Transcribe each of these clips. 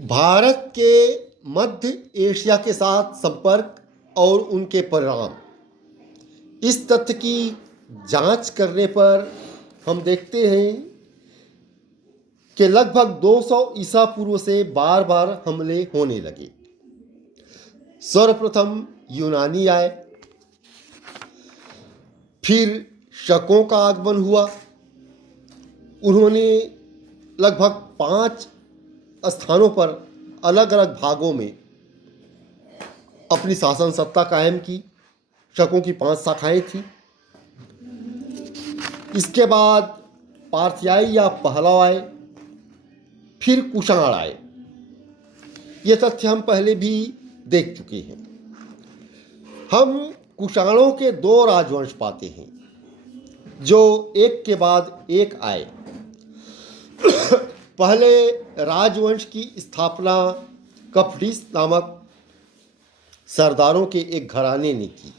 भारत के मध्य एशिया के साथ संपर्क और उनके परिणाम। इस तथ्य की जांच करने पर हम देखते हैं कि लगभग 200 ईसा पूर्व से बार बार हमले होने लगे। सर्वप्रथम यूनानी आए, फिर शकों का आगमन हुआ। उन्होंने लगभग 5 स्थानों पर अलग अलग भागों में अपनी शासन सत्ता कायम की। शकों की 5 शाखाएं थी। इसके बाद पार्थियाई या पहलव आए, फिर कुषाण आए। ये तथ्य हम पहले भी देख चुके हैं। हम कुषाणों के 2 राजवंश पाते हैं जो एक के बाद एक आए। पहले राजवंश की स्थापना कपटिस नामक सरदारों के एक घराने ने की।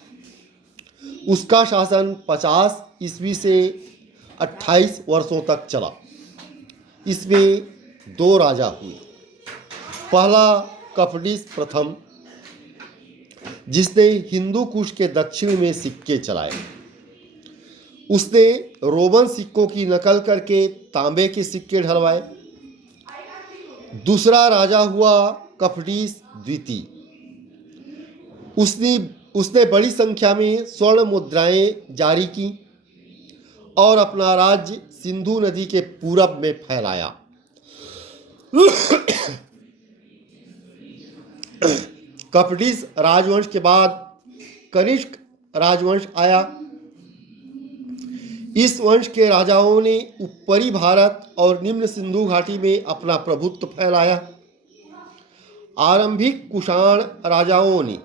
उसका शासन 50 ईस्वी से 28 वर्षों तक चला। इसमें 2 राजा हुए। पहला कपटिस प्रथम, जिसने हिंदू कुश के दक्षिण में सिक्के चलाए। उसने रोमन सिक्कों की नकल करके तांबे के सिक्के ढलवाए। दूसरा राजा हुआ कपटिस द्वितीय। उसने बड़ी संख्या में स्वर्ण मुद्राएं जारी की और अपना राज्य सिंधु नदी के पूरब में फैलाया। कपटिस राजवंश के बाद कनिष्क राजवंश आया। इस वंश के राजाओं ने उत्तरी भारत और निम्न सिंधु घाटी में अपना प्रभुत्व फैलाया। आरंभिक कुषाण राजाओं ने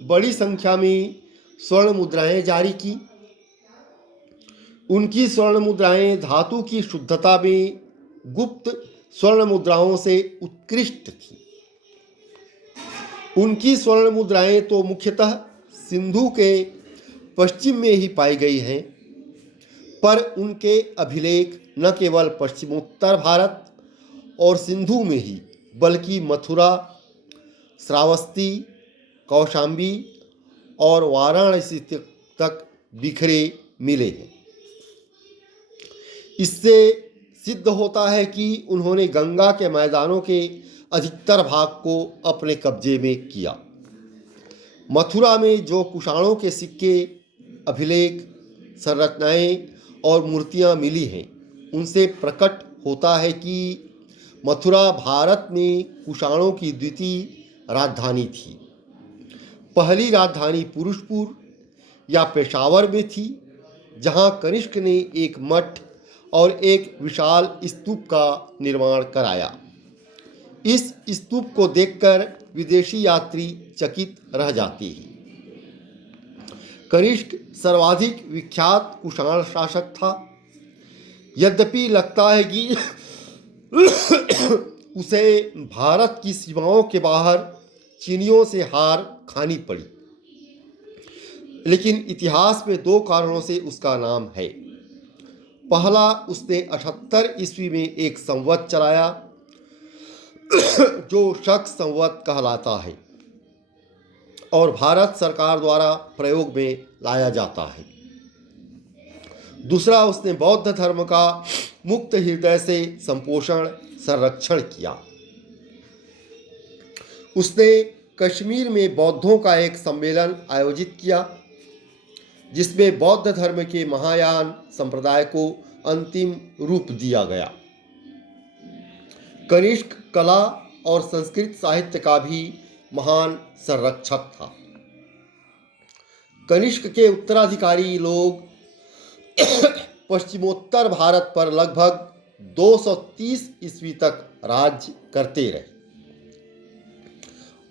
बड़ी संख्या में स्वर्ण मुद्राएं जारी की। उनकी स्वर्ण मुद्राएं धातु की शुद्धता में गुप्त स्वर्ण मुद्राओं से उत्कृष्ट थीं। उनकी स्वर्ण मुद्राएं तो मुख्यतः सिंधु के पश्चिम में ही पाई गई हैं, पर उनके अभिलेख न केवल पश्चिमोत्तर भारत और सिंधु में ही बल्कि मथुरा, श्रावस्ती, कौशाम्बी और वाराणसी तक बिखरे मिले हैं। इससे सिद्ध होता है कि उन्होंने गंगा के मैदानों के अधिकतर भाग को अपने कब्जे में किया। मथुरा में जो कुषाणों के सिक्के, अभिलेख, संरचनाएं और मूर्तियां मिली हैं, उनसे प्रकट होता है कि मथुरा भारत में कुषाणों की द्वितीय राजधानी थी। पहली राजधानी पुरुषपुर या पेशावर में थी, जहां कनिष्क ने एक मठ और एक विशाल स्तूप का निर्माण कराया। इस स्तूप को देखकर विदेशी यात्री चकित रह जाते हैं। कनिष्क सर्वाधिक विख्यात कुषाण शासक था। यद्यपि लगता है कि उसे भारत की सीमाओं के बाहर चीनियों से हार खानी पड़ी, लेकिन इतिहास में 2 कारणों से उसका नाम है। पहला, उसने 78 ईस्वी में एक संवत चलाया जो शक संवत कहलाता है और भारत सरकार द्वारा प्रयोग में लाया जाता है। दूसरा, उसने बौद्ध धर्म का मुक्त हृदय से संपोषण संरक्षण किया। उसने कश्मीर में बौद्धों का एक सम्मेलन आयोजित किया, जिसमें बौद्ध धर्म के महायान संप्रदाय को अंतिम रूप दिया गया। कनिष्क कला और संस्कृत साहित्य का भी महान संरक्षक था। कनिष्क के उत्तराधिकारी लोग पश्चिमोत्तर भारत पर लगभग 230 ईस्वी तक राज्य करते रहे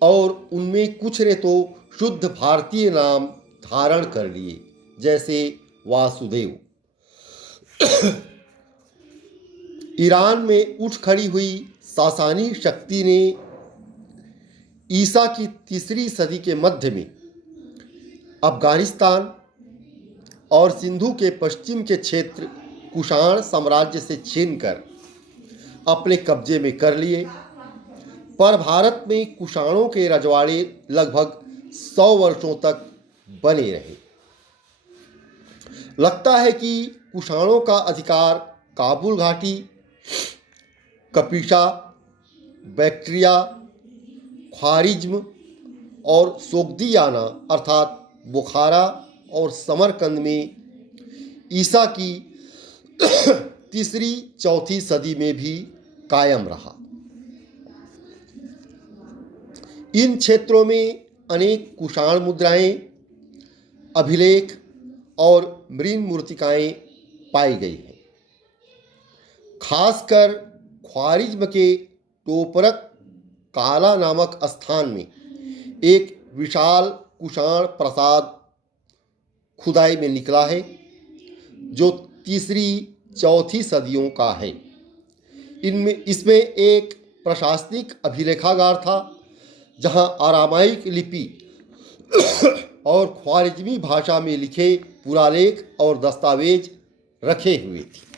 और उनमें कुछ ने तो शुद्ध भारतीय नाम धारण कर लिए, जैसे वासुदेव। ईरान में उठ खड़ी हुई सासानी शक्ति ने ईसा की 3री सदी के मध्य में अफगानिस्तान और सिंधु के पश्चिम के क्षेत्र कुषाण साम्राज्य से छीनकर अपने कब्जे में कर लिए। पर भारत में कुषाणों के रजवाड़े लगभग 100 वर्षों तक बने रहे। लगता है कि कुषाणों का अधिकार काबुल घाटी, कपिशा, बैक्ट्रिया, ख्वारिज्म और सोग्दियाना अर्थात बुखारा और समरकंद में ईसा की 3री-4थी सदी में भी कायम रहा। इन क्षेत्रों में अनेक कुषाण मुद्राएं, अभिलेख और मृण मूर्तिकाएं पाई गई हैं। खासकर ख्वारिज्म के टोपरक काला नामक स्थान में एक विशाल कुषाण प्रासाद खुदाई में निकला है जो 3री-4थी सदियों का है। इसमें एक प्रशासनिक अभिलेखागार था जहां आरामाइक लिपि और ख्वारिज्मी भाषा में लिखे पुरालेख और दस्तावेज रखे हुए थे।